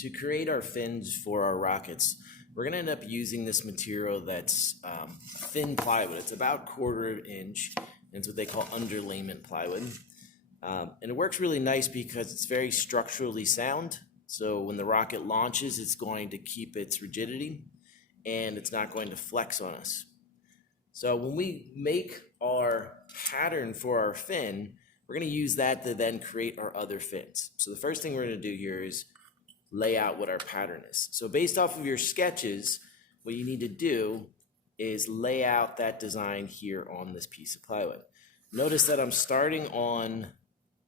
To create our fins for our rockets, we're going to end up using this material that's thin plywood. It's about 1/4 inch, and it's what they call underlayment plywood. And it works really nice because it's very structurally sound. So when the rocket launches, it's going to keep its rigidity, and it's not going to flex on us. So when we make our pattern for our fin, we're going to use that to then create our other fins. So the first thing we're going to do here is lay out what our pattern is. So based off of your sketches, what you need to do is lay out that design here on this piece of plywood. Notice that I'm starting on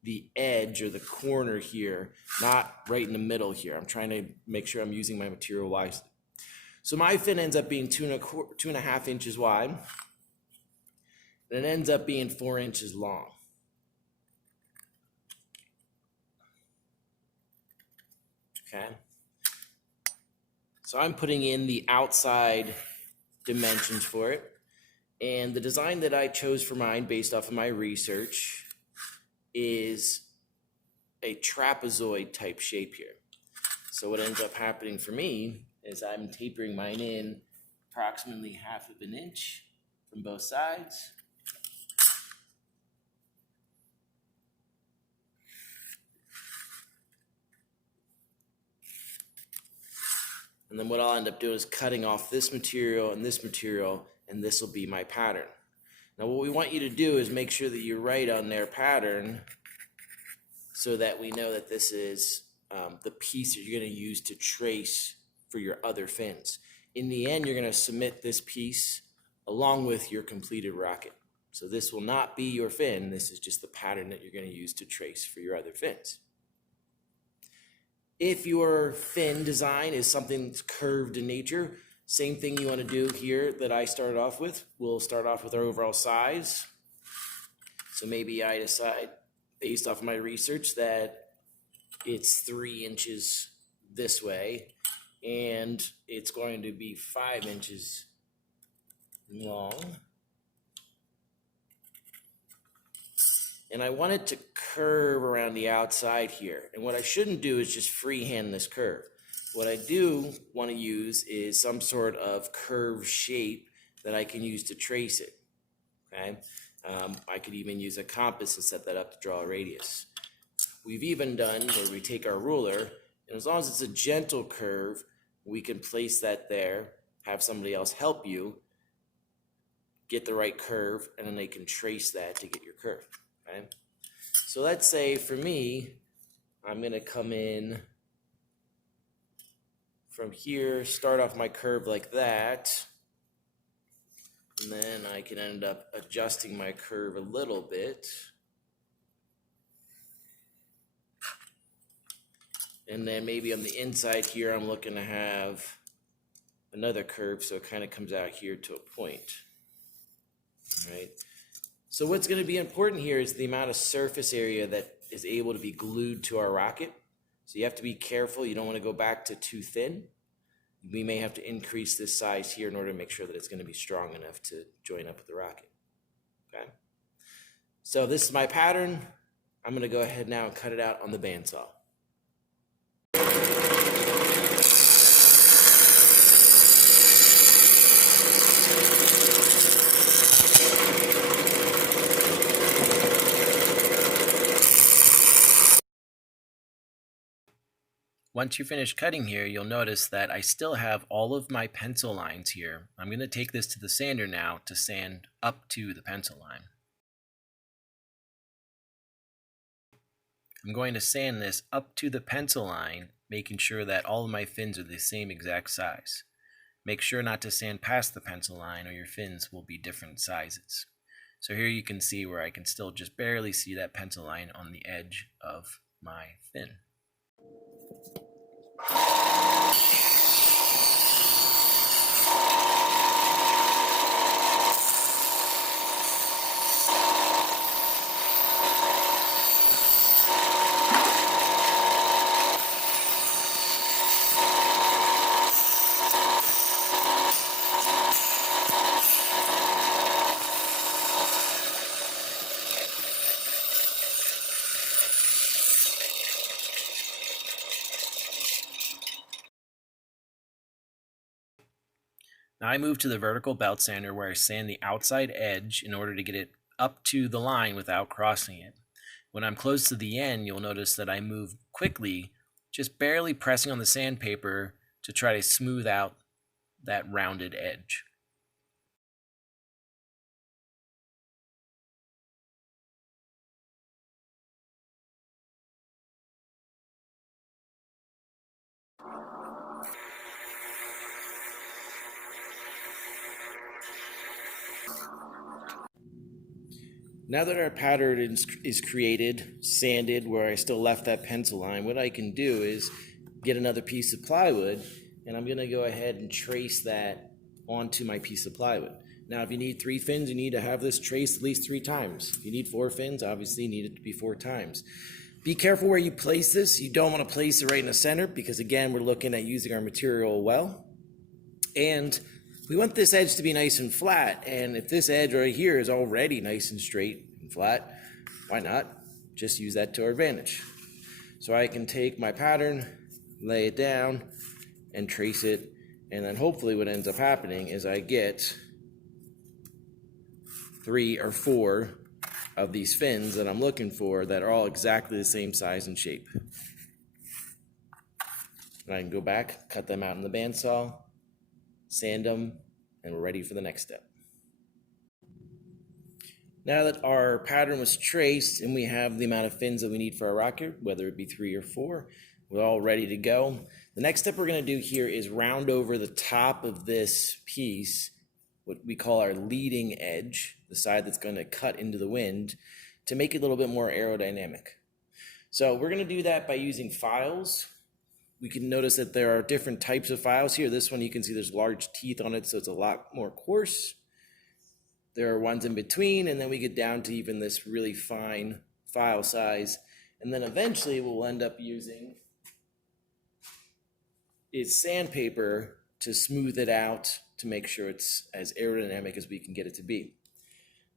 the edge or the corner here, not right in the middle here. I'm trying to make sure I'm using my material wisely. So my fin ends up being 2.5 inches wide, and it ends up being 4 inches long. Okay. So I'm putting in the outside dimensions for it. And the design that I chose for mine based off of my research is a trapezoid type shape here. So what ends up happening for me is I'm tapering mine in approximately 1/2 inch from both sides. And then what I'll end up doing is cutting off this material, and this will be my pattern. Now what we want you to do is make sure that you're right on their pattern so that we know that this is the piece that you're going to use to trace for your other fins. In the end, you're going to submit this piece along with your completed rocket. So this will not be your fin, this is just the pattern that you're going to use to trace for your other fins. If your fin design is something that's curved in nature, same thing you want to do here that I started off with. We'll start off with our overall size. So maybe I decide, based off of my research, that it's 3 inches this way, and it's going to be 5 inches long. And I want it to curve around the outside here. And what I shouldn't do is just freehand this curve. What I do want to use is some sort of curved shape that I can use to trace it. Okay, I could even use a compass and set that up to draw a radius. We've even done where we take our ruler, and as long as it's a gentle curve, we can place that there, have somebody else help you get the right curve, and then they can trace that to get your curve. Okay. So let's say for me, I'm going to come in from here, start off my curve like that, and then I can end up adjusting my curve a little bit. And then maybe on the inside here, I'm looking to have another curve, so it kind of comes out here to a point. All right. So what's going to be important here is the amount of surface area that is able to be glued to our rocket. So you have to be careful. You don't want to go back to too thin. We may have to increase this size here in order to make sure that it's going to be strong enough to join up with the rocket. Okay. So this is my pattern. I'm going to go ahead now and cut it out on the bandsaw. Once you finish cutting here, you'll notice that I still have all of my pencil lines here. I'm going to take this to the sander now to sand up to the pencil line. I'm going to sand this up to the pencil line, making sure that all of my fins are the same exact size. Make sure not to sand past the pencil line or your fins will be different sizes. So here you can see where I can still just barely see that pencil line on the edge of my fin. Now I move to the vertical belt sander where I sand the outside edge in order to get it up to the line without crossing it. When I'm close to the end, you'll notice that I move quickly, just barely pressing on the sandpaper to try to smooth out that rounded edge. Now that our pattern is created, sanded, where I still left that pencil line, what I can do is get another piece of plywood, and I'm gonna go ahead and trace that onto my piece of plywood. Now, if you need 3 fins, you need to have this traced at least 3 times. If you need 4 fins, obviously you need it to be 4 times. Be careful where you place this. You don't want to place it right in the center because, again, we're looking at using our material well. And we want this edge to be nice and flat. And if this edge right here is already nice and straight and flat, why not just use that to our advantage? So I can take my pattern, lay it down, and trace it. And then hopefully what ends up happening is I get 3 or 4 of these fins that I'm looking for that are all exactly the same size and shape. And I can go back, cut them out in the bandsaw, sand them, and we're ready for the next step. Now that our pattern was traced and we have the amount of fins that we need for our rocket, whether it be 3 or 4, we're all ready to go. The next step we're going to do here is round over the top of this piece, what we call our leading edge, the side that's going to cut into the wind, to make it a little bit more aerodynamic. So we're going to do that by using files. We can notice that there are different types of files here. This one you can see there's large teeth on it, so it's a lot more coarse. There are ones in between, and then we get down to even this really fine file size. And then eventually we'll end up using is sandpaper to smooth it out to make sure it's as aerodynamic as we can get it to be.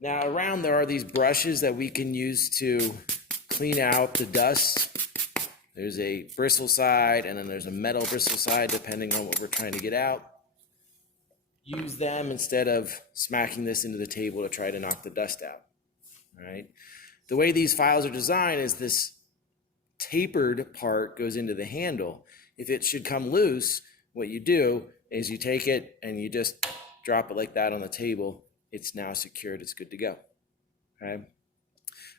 Now around there are these brushes that we can use to clean out the dust. There's a bristle side and then there's a metal bristle side depending on what we're trying to get out. Use them instead of smacking this into the table to try to knock the dust out. All right. The way these files are designed is this tapered part goes into the handle. If it should come loose, what you do is you take it and you just drop it like that on the table. It's now secured, it's good to go. Okay.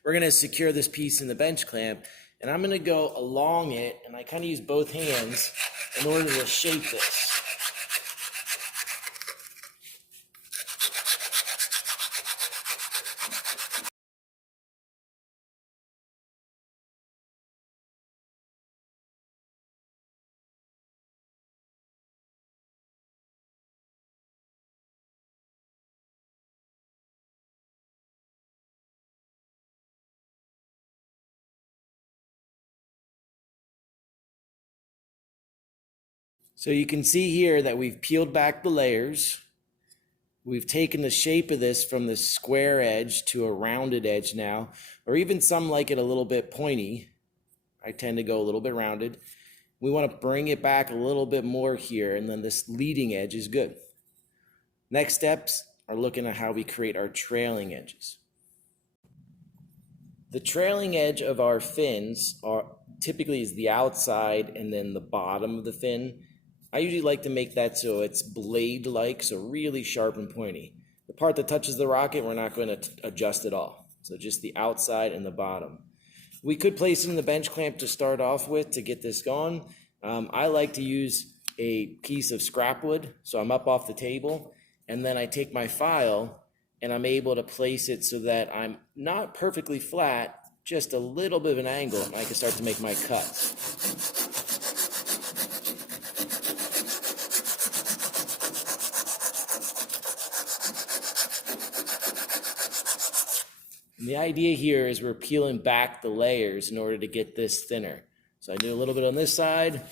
We're gonna secure this piece in the bench clamp, and I'm gonna go along it, and I kind of use both hands in order to shape this. So you can see here that we've peeled back the layers. We've taken the shape of this from this square edge to a rounded edge now, or even some like it a little bit pointy. I tend to go a little bit rounded. We want to bring it back a little bit more here, and then this leading edge is good. Next steps are looking at how we create our trailing edges. The trailing edge of our fins typically is the outside and then the bottom of the fin. I usually like to make that so it's blade-like, so really sharp and pointy. The part that touches the rocket, we're not going to adjust at all. So just the outside and the bottom. We could place it in the bench clamp to start off with to get this going. I like to use a piece of scrap wood, so I'm up off the table, and then I take my file and I'm able to place it so that I'm not perfectly flat, just a little bit of an angle, and I can start to make my cuts. And the idea here is we're peeling back the layers in order to get this thinner. So I do a little bit on this side.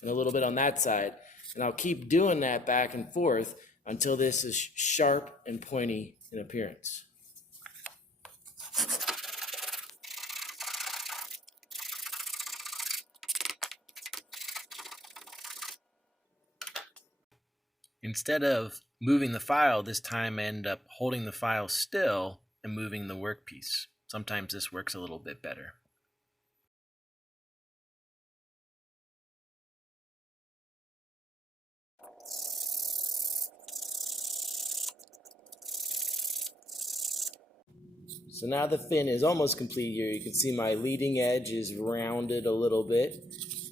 And a little bit on that side. And I'll keep doing that back and forth until this is sharp and pointy in appearance. Instead of moving the file, this time I end up holding the file still and moving the workpiece. Sometimes this works a little bit better. So now the fin is almost complete here. You can see my leading edge is rounded a little bit.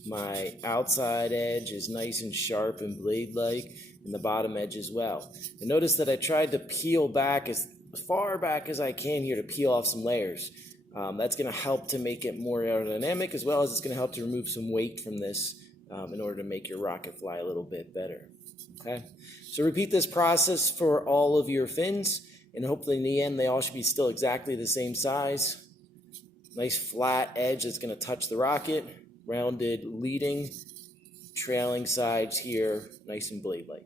My outside edge is nice and sharp and blade-like, and the bottom edge as well. And notice that I tried to peel back as far back as I can here to peel off some layers. That's going to help to make it more aerodynamic, as well as it's going to help to remove some weight from this in order to make your rocket fly a little bit better. Okay, so repeat this process for all of your fins, and hopefully in the end they all should be still exactly the same size. Nice flat edge that's going to touch the rocket, rounded leading, trailing sides here, nice and blade-like.